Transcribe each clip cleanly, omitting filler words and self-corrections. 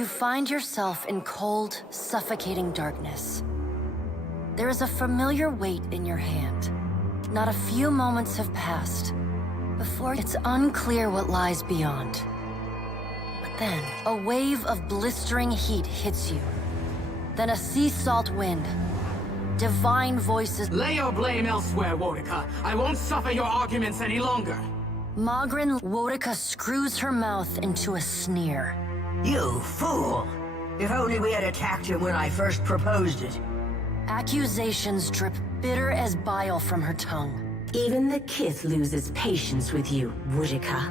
You find yourself in cold, suffocating darkness. There is a familiar weight in your hand. Not a few moments have passed before it's unclear what lies beyond. But then, a wave of blistering heat hits you. Then a sea salt wind. Divine voices. Lay your blame elsewhere, Woedica. I won't suffer your arguments any longer. Magrin Woedica screws her mouth into a sneer. You fool! If only we had attacked him when I first proposed it. Accusations drip bitter as bile from her tongue. Even the Kith loses patience with you, Woedica.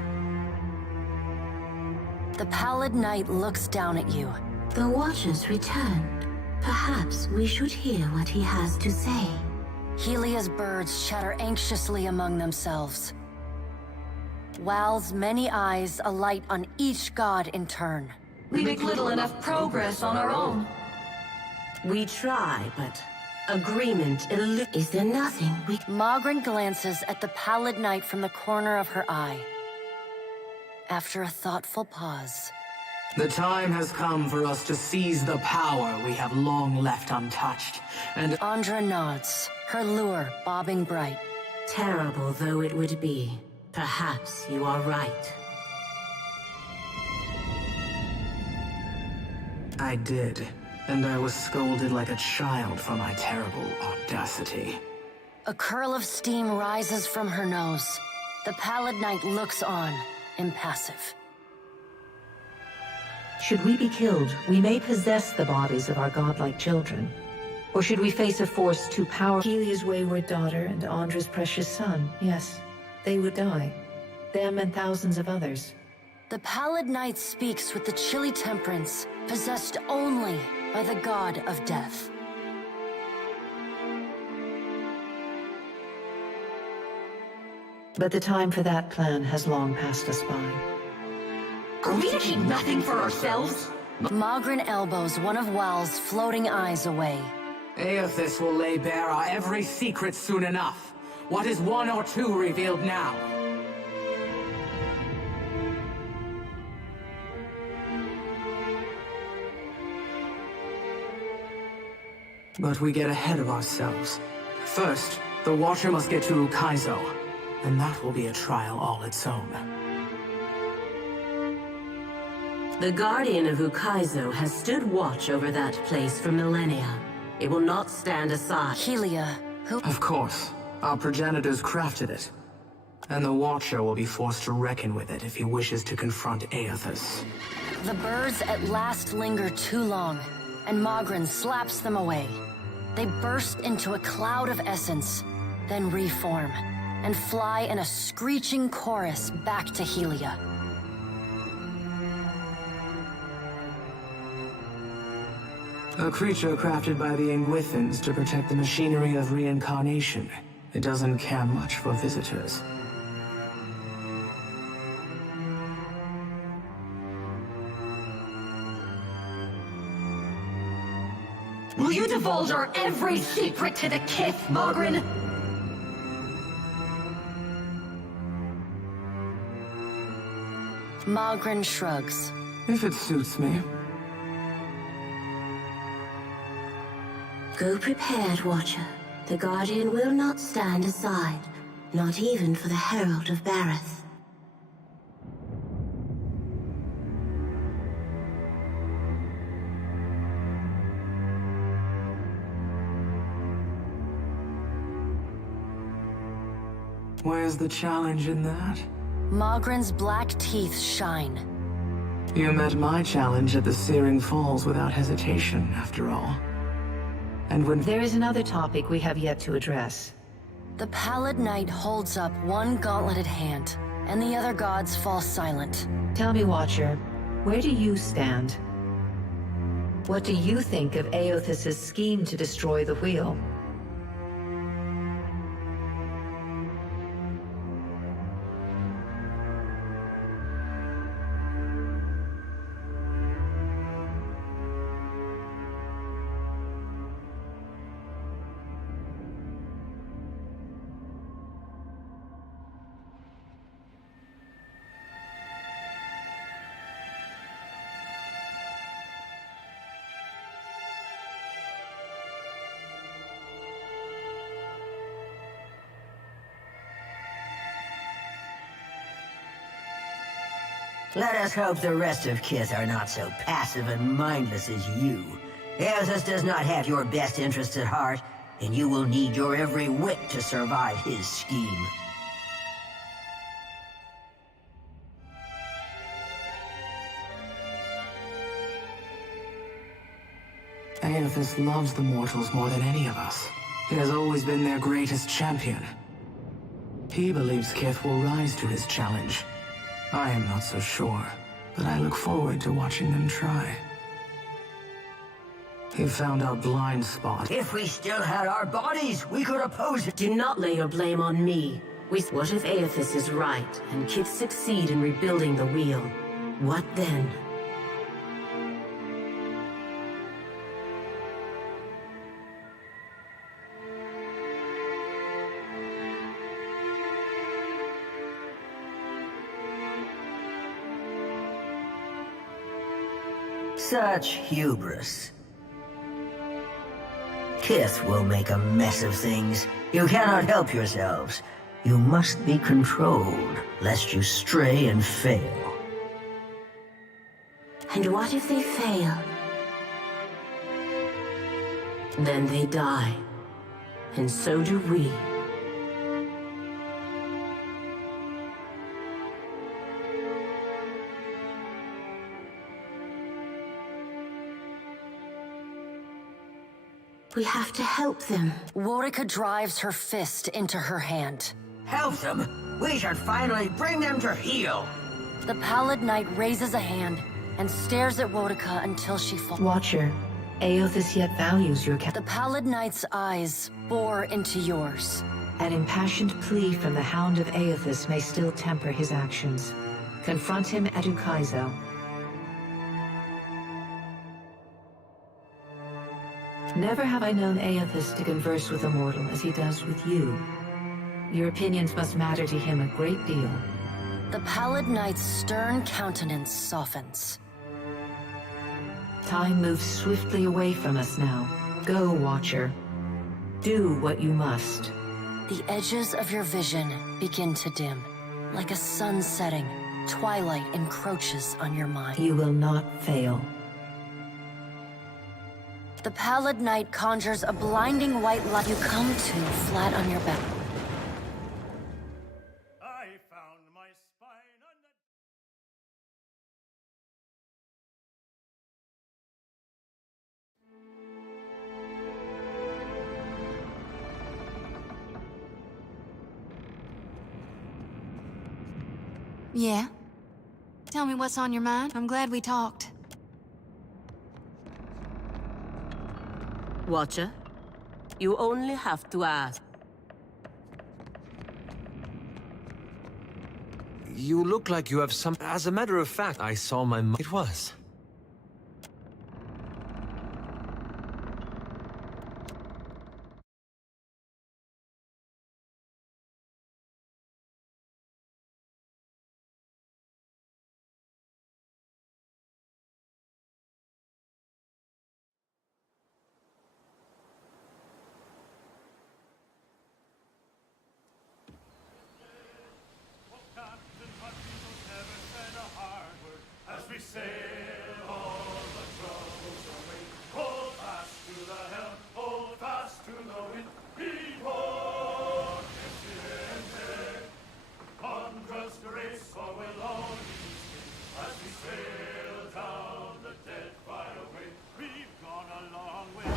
The pallid knight looks down at you. The Watcher's returned. Perhaps we should hear what he has to say. Helia's birds chatter anxiously among themselves. Wal's many eyes alight on each god in turn. We make little enough progress on our own. We try, but agreement is there nothing we... Magrin glances at the pallid knight from the corner of her eye. After a thoughtful pause... The time has come for us to seize the power we have long left untouched, and... Andra nods, her lure bobbing bright. Terrible though it would be, perhaps you are right. I did, and I was scolded like a child for my terrible audacity. A curl of steam rises from her nose. The pallid knight looks on, impassive. Should we be killed, we may possess the bodies of our godlike children. Or should we face a force too powerful? Helia's wayward daughter and Andra's precious son, yes, they would die. Them and thousands of others. The pallid knight speaks with the chilly temperance, possessed only by the god of death. But the time for that plan has long passed us by. Are we to keep nothing for ourselves? Magrin elbows one of Wal's floating eyes away. Eothas will lay bare our every secret soon enough. What is one or two revealed now? But we get ahead of ourselves. First, the Watcher must get to Ukaizo, and that will be a trial all its own. The Guardian of Ukaizo has stood watch over that place for millennia. It will not stand aside. Helia, who... Of course. Our progenitors crafted it. And the Watcher will be forced to reckon with it if he wishes to confront Eothas. The birds at last linger too long, and Magrin slaps them away. They burst into a cloud of essence, then reform, and fly in a screeching chorus back to Helia. A creature crafted by the Ingwithans to protect the machinery of reincarnation. It doesn't care much for visitors. Will you divulge our every secret to the Kith, Magrin? Magrin shrugs. If it suits me. Go prepared, Watcher. The Guardian will not stand aside, not even for the Herald of Bareth. Where's the challenge in that? Magrin's black teeth shine. You met my challenge at the Searing Falls without hesitation, after all. And when... There is another topic we have yet to address. The pallid knight holds up one gauntleted hand, and the other gods fall silent. Tell me, Watcher, where do you stand? What do you think of Eothas' scheme to destroy the wheel? Let us hope the rest of Kith are not so passive and mindless as you. Aethys does not have your best interests at heart, and you will need your every wit to survive his scheme. Aethys loves the mortals more than any of us. He has always been their greatest champion. He believes Kith will rise to his challenge. I am not so sure, but I look forward to watching them try. He found our blind spot. If we still had our bodies, we could oppose it. Do not lay your blame on me. What if Aethys is right, and Kith succeed in rebuilding the wheel? What then? Such hubris. Kith will make a mess of things. You cannot help yourselves. You must be controlled, lest you stray and fail. And what if they fail? Then they die. And so do we. We have to help them. Worika drives her fist into her hand. Help them? We should finally bring them to heel. The Pallid Knight raises a hand and stares at Worika until she falls. Watcher, Aethys yet values your The Pallid Knight's eyes bore into yours. An impassioned plea from the Hound of Aethys may still temper his actions. Confront him at Ukaizo. Never have I known Aethys to converse with a mortal as he does with you. Your opinions must matter to him a great deal. The Pallid Knight's stern countenance softens. Time moves swiftly away from us now. Go, Watcher. Do what you must. The edges of your vision begin to dim. Like a sun setting, twilight encroaches on your mind. You will not fail. The Pallid Knight conjures a blinding white light. You come to flat on your back. I found my spine under... Yeah? Tell me what's on your mind. I'm glad we talked. Watcher, you only have to ask. You look like you have some... As a matter of fact, I saw my... It was. Captain Martinez never said a hard word as we sail all the troubles away. Hold fast to the helm, hold fast to the wind. Behold, wondrous grace, for we'll all be saved as we sail down the dead fire way. We've gone a long way.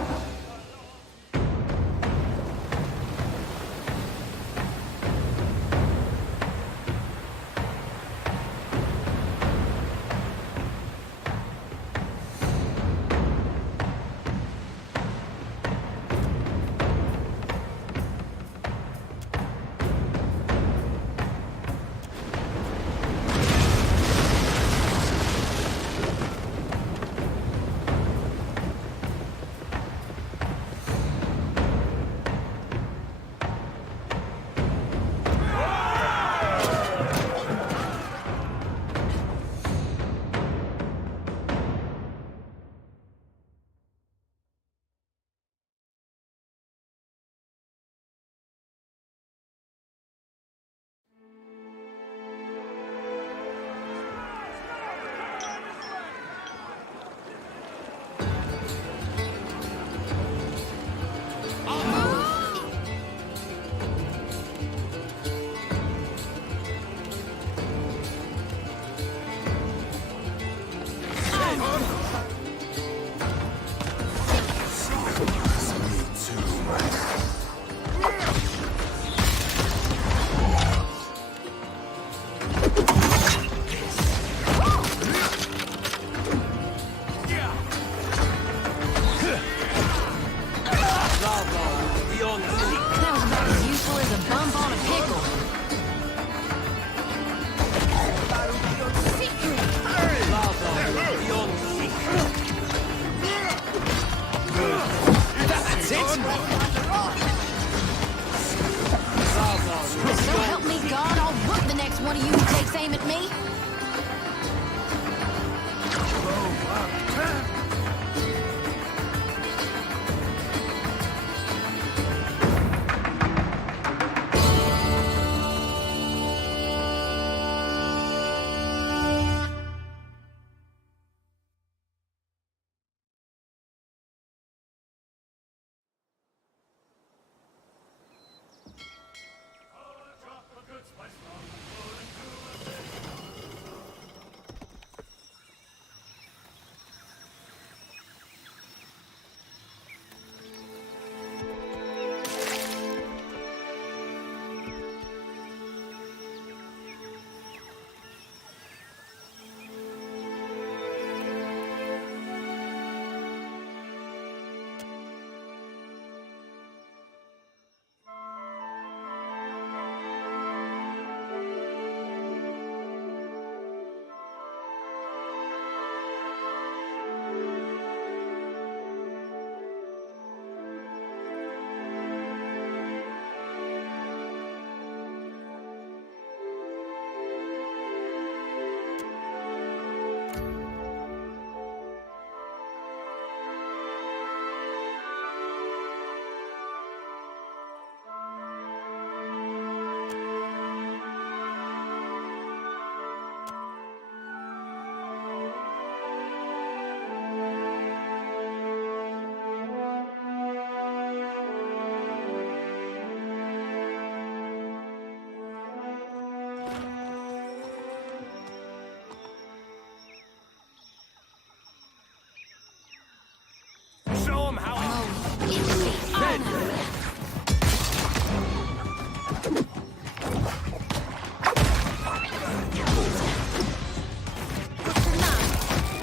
So help me God, I'll whoop the next one of you who takes aim at me. Show 'em how I...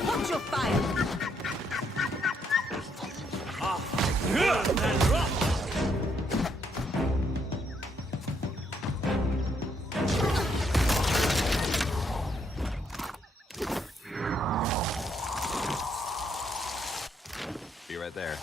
Hold your fire! Be right there.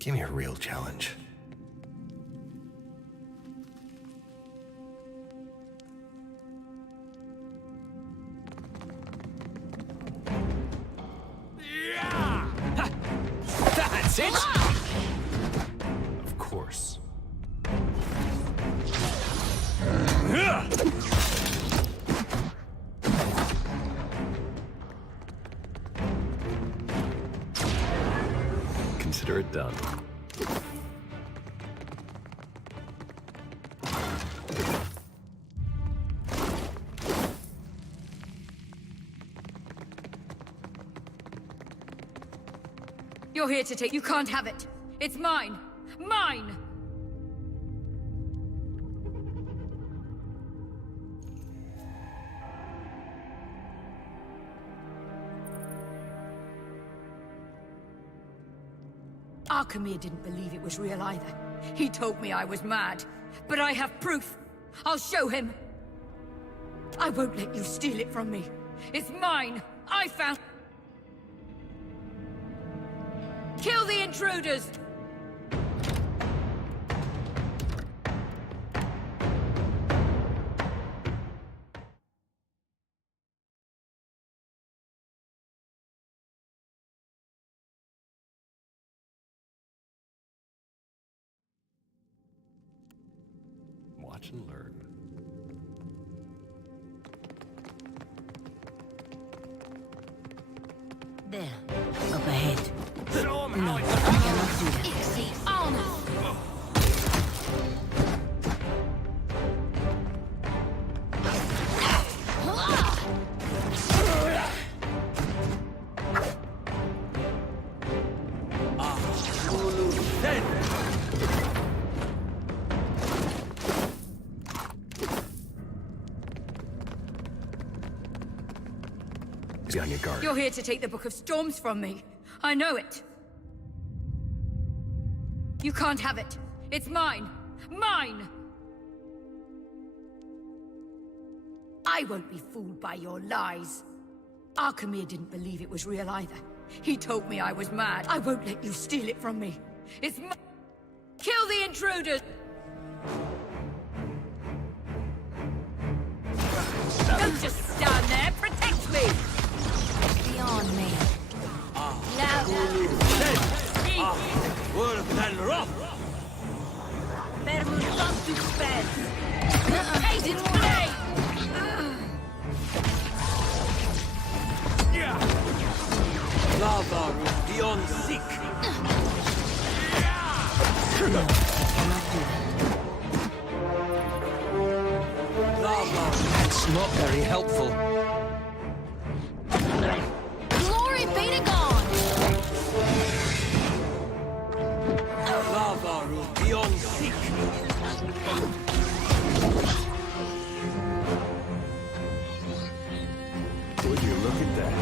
Give me a real challenge. That's it! Of course. Consider it done. You're here to take... You can't have it. It's mine. Mine! Arkemir didn't believe it was real either. He told me I was mad. But I have proof. I'll show him. I won't let you steal it from me. It's mine. I found... Kill the intruders! Watch and learn. There. Up ahead. Show 'em how it's I cannot do that. Easy on us! Be on your guard. You're here to take the Book of Storms from me. I know it. You can't have it. It's mine. Mine! I won't be fooled by your lies. Arkemir didn't believe it was real either. He told me I was mad. I won't let you steal it from me. It's mine. Kill the intruders! Don't just stand there. Protect me! Beyond me. Now, Vermund not to spend. Hate it, play! Lava beyond seek. Lava. That's not very helpful. Glory be to God! Lava beyond seek. Would you look at that?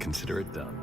Consider it done.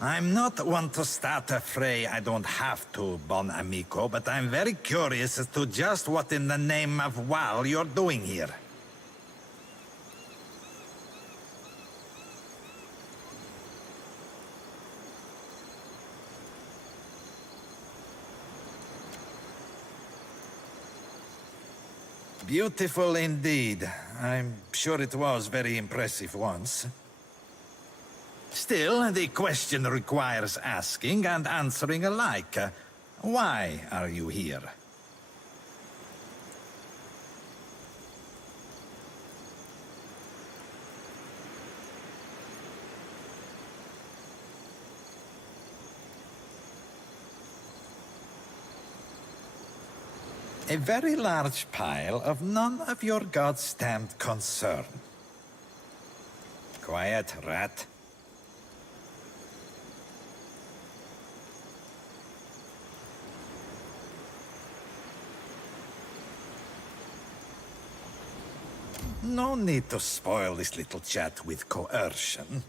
I'm not one to start a fray I don't have to, Bon Amico, but I'm very curious as to just what in the name of Wal you're doing here. Beautiful indeed. I'm sure it was very impressive once. Still, the question requires asking and answering alike. Why are you here? A very large pile of none of your god's damned concern. Quiet, rat. No need to spoil this little chat with coercion.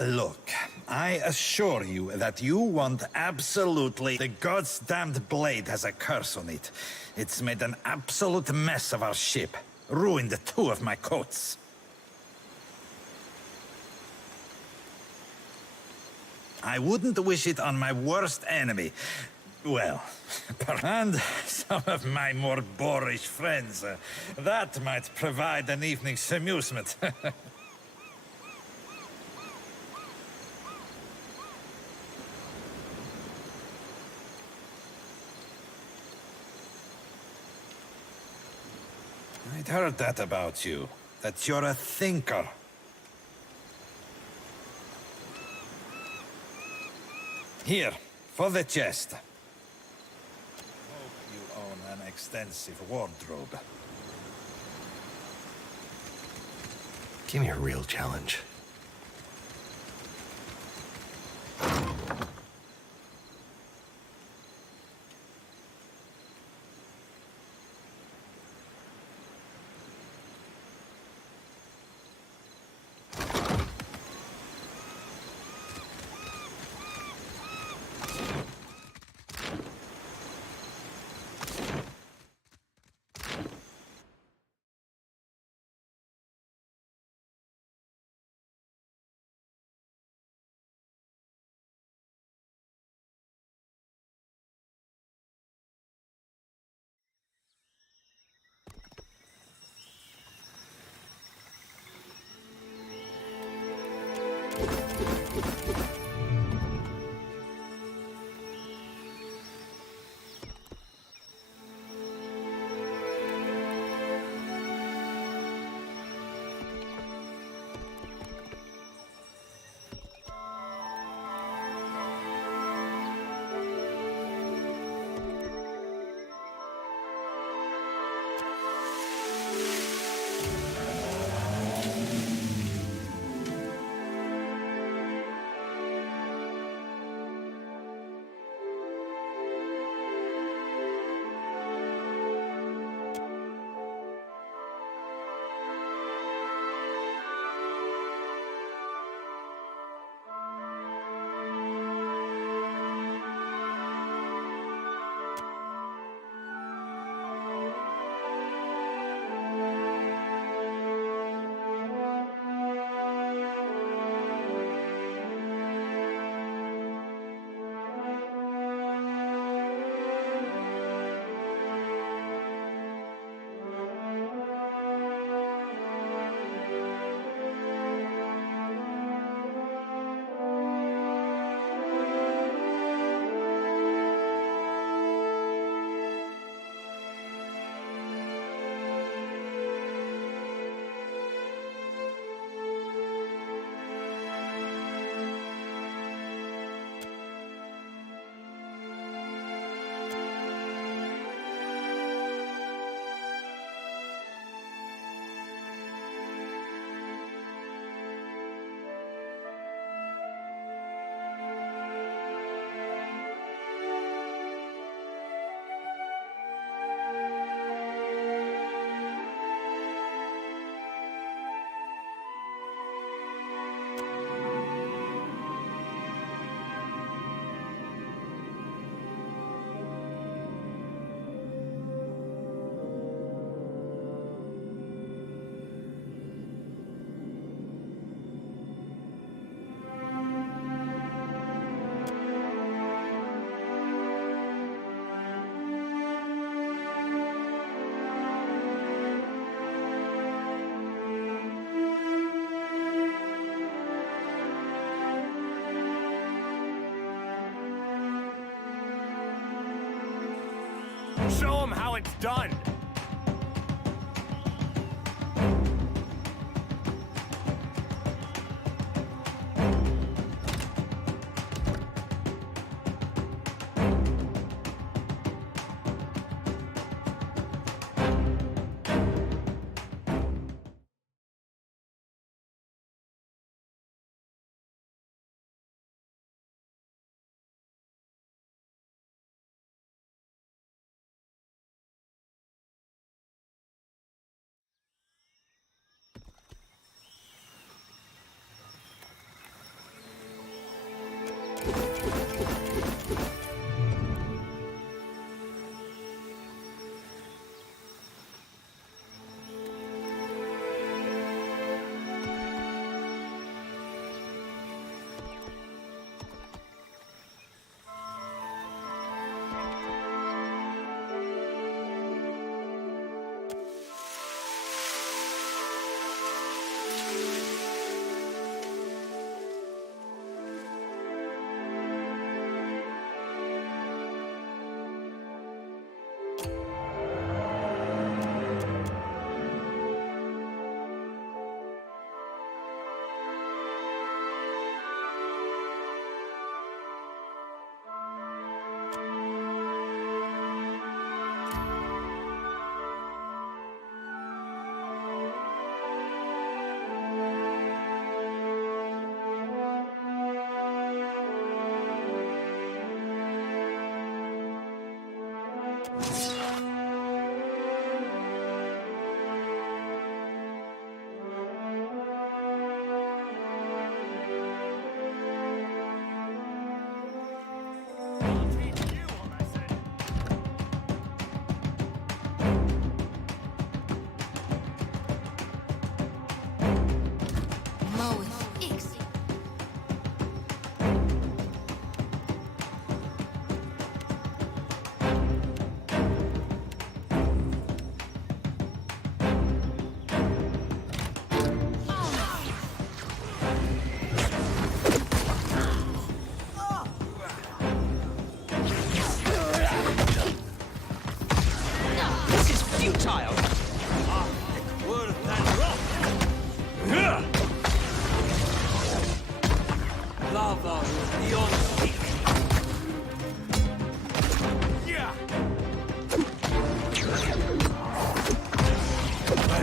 Look, I assure you that you want absolutely... The god's damned blade has a curse on it. It's made an absolute mess of our ship. Ruined 2 of my coats. I wouldn't wish it on my worst enemy. Well, and some of my more boorish friends. That might provide an evening's amusement. I'd heard that about you, that you're a thinker. Here, for the chest. Hope you own an extensive wardrobe. Give me a real challenge. Show him how it's done!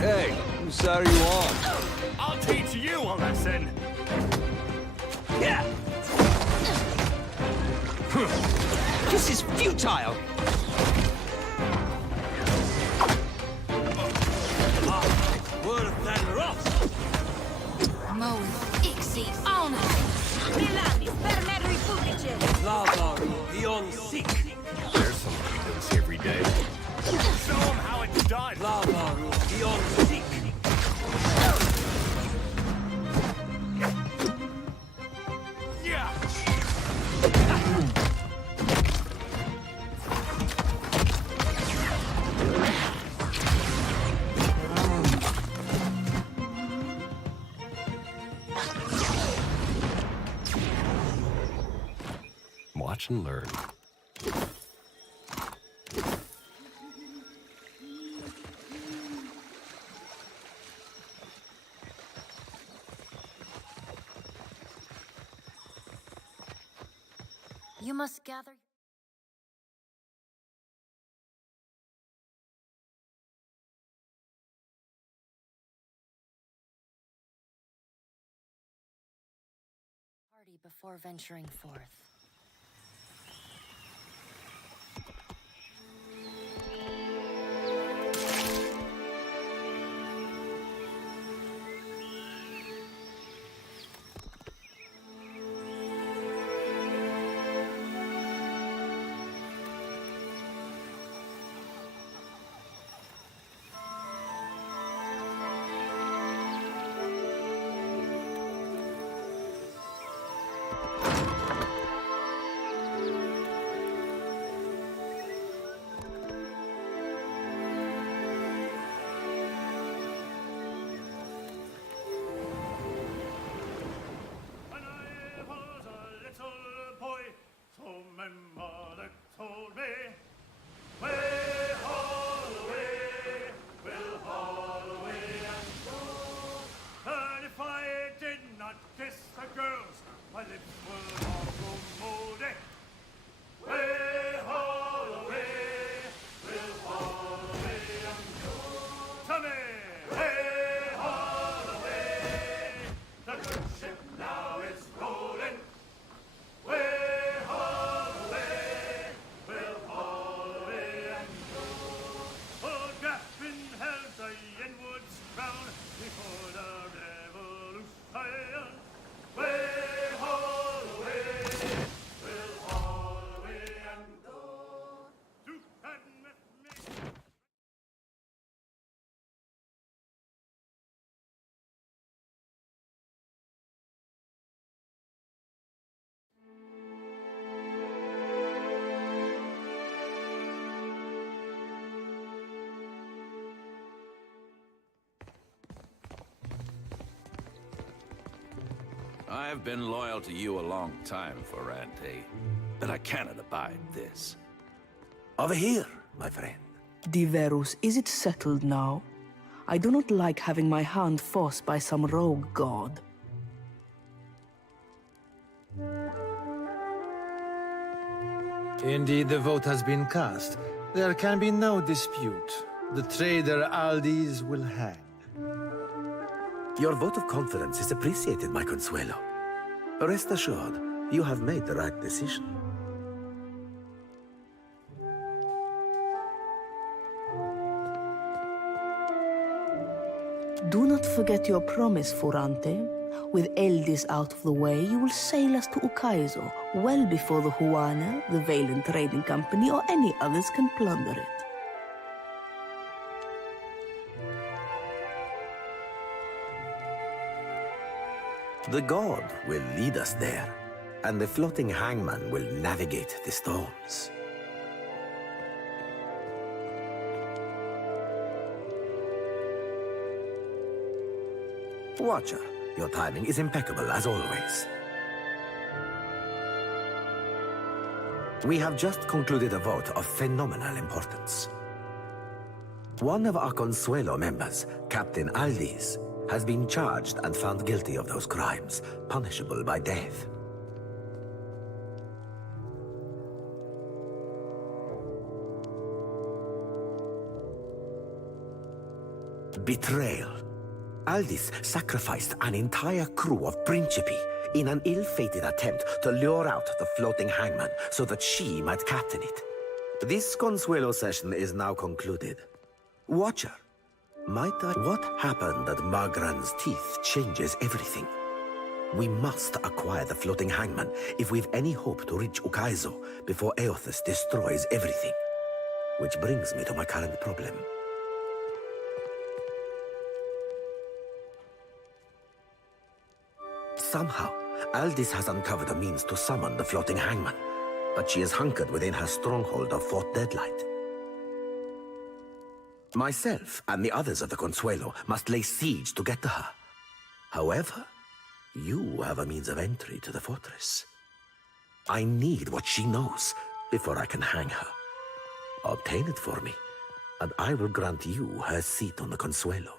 Hey, whose side are you on? I'll teach you a lesson! Yeah! This is futile! Worth that rough! There's something he does every day. Show him how it's done! Yeah! Watch and learn. You must gather. Party before venturing forth. I've been loyal to you a long time, Ferrante, but I cannot abide this. Over here, my friend. Diverus, is it settled now? I do not like having my hand forced by some rogue god. Indeed, the vote has been cast. There can be no dispute. The traitor Aldis will hang. Your vote of confidence is appreciated, my Consuelo. Rest assured, you have made the right decision. Do not forget your promise, Ferrante. With Eldis out of the way, you will sail us to Ukaizo, well before the Huana, the Valen Trading Company, or any others can plunder it. The god will lead us there, and the floating hangman will navigate the storms. Watcher, your timing is impeccable as always. We have just concluded a vote of phenomenal importance. One of our Consuelo members, Captain Aldis, has been charged and found guilty of those crimes, punishable by death. Betrayal. Aldis sacrificed an entire crew of Principi in an ill-fated attempt to lure out the floating hangman so that she might captain it. This Consuelo session is now concluded. Watcher, might I... What happened at Magran's teeth changes everything. We must acquire the floating hangman if we've any hope to reach Ukaizo before Eothas destroys everything. Which brings me to my current problem. Somehow, Aldis has uncovered a means to summon the floating hangman, but she is hunkered within her stronghold of Fort Deadlight. Myself and the others of the Consuelo must lay siege to get to her. However, you have a means of entry to the fortress. I need what she knows before I can hang her. Obtain it for me, and I will grant you her seat on the Consuelo.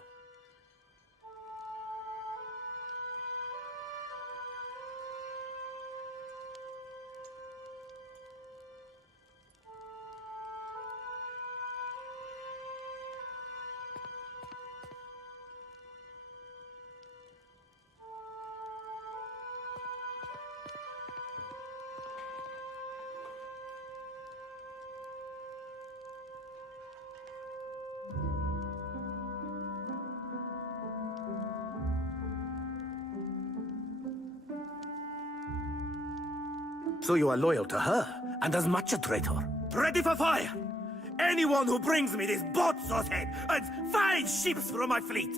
So you are loyal to her, and as much a traitor. Ready for fire! Anyone who brings me this boat's head and 5 ships from my fleet!